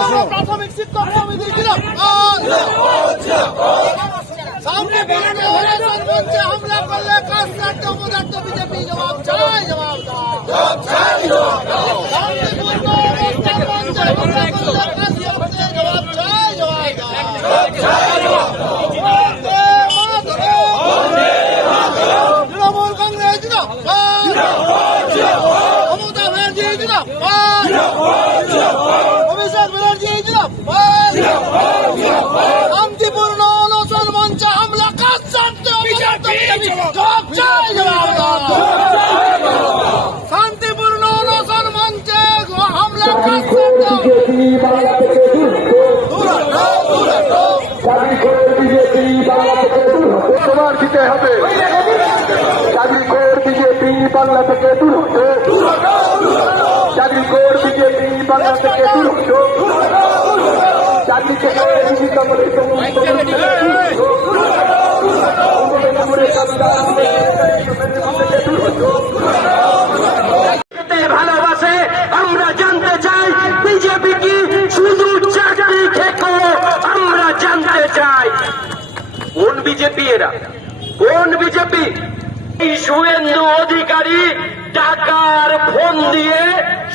প্রাথমিক শিক্ষক সমিতি জিন্দাবাদ সামনে বিরোধী অভিযান মঞ্চে হামলা করলে কাজ ছাড়তে অপদার্থ বিজেপি জবাব চাই জবাব চাই জবাব জবাব তৃণমূল কংগ্রেস জিন্দাবাদ। মমতা ব্যানার্জি জিন্দাবাদ অভিষেক ব্যানার্জি জিন্দাবাদ শান্তিপূর্ণ অনশন মঞ্চে হামলা কাজ ছাড়তে অপদার্থ বিজেপি জবাব চাই জবাব দাও। শান্তিপূর্ণ অনশন মঞ্চে হামলা। তোমার দিতে হবে চাকরি করে বিজেপি বাংলা থেকে দূর। করে সংবিধান থেকে দূর হতো খেতে ভালোবাসে আমরা জানতে চাই বিজেপি কি শুধু চাকরি খেকো আমরা জানতে চাই কোন বিজেপি এরা? কোন বিজেপি? এই শুভেন্দু অধিকারী টাকার ফোন দিয়ে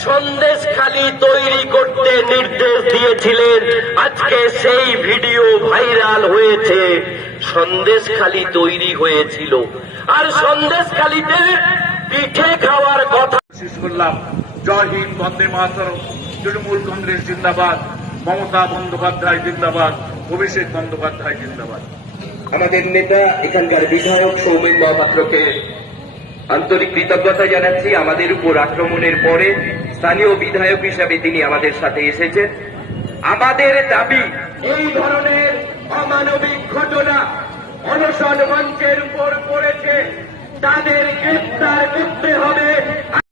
সন্দেশ খালি তৈরি করতে নির্দেশ দিয়েছিলেন। আজকে সেই ভিডিও ভাইরাল হয়েছে। সন্দেশ খালি তৈরি হয়েছিল। আর সন্দেশ খালিতে পিঠে খাওয়ার কথা শেষ করলাম। জয় হিন্দ, বন্দে মাতরম। তৃণমূল কংগ্রেস জিন্দাবাদ। মমতা বন্দ্যোপাধ্যায় জিন্দাবাদ। অভিষেক বন্দ্যোপাধ্যায় জিন্দাবাদ। আমাদের নেতা, এখানকার বিধায়ক সৌমেন মহাপাত্রকে আন্তরিক কৃতজ্ঞতা জানাচ্ছি। আমাদের উপর আক্রমণের পরে স্থানীয় বিধায়ক হিসাবে তিনি আমাদের সাথে এসেছেন। আমাদের দাবি, এই ধরনের অমানবিক ঘটনা অনশন মঞ্চের উপর পড়েছে। তাদের গ্রেপ্তার করতে হবে।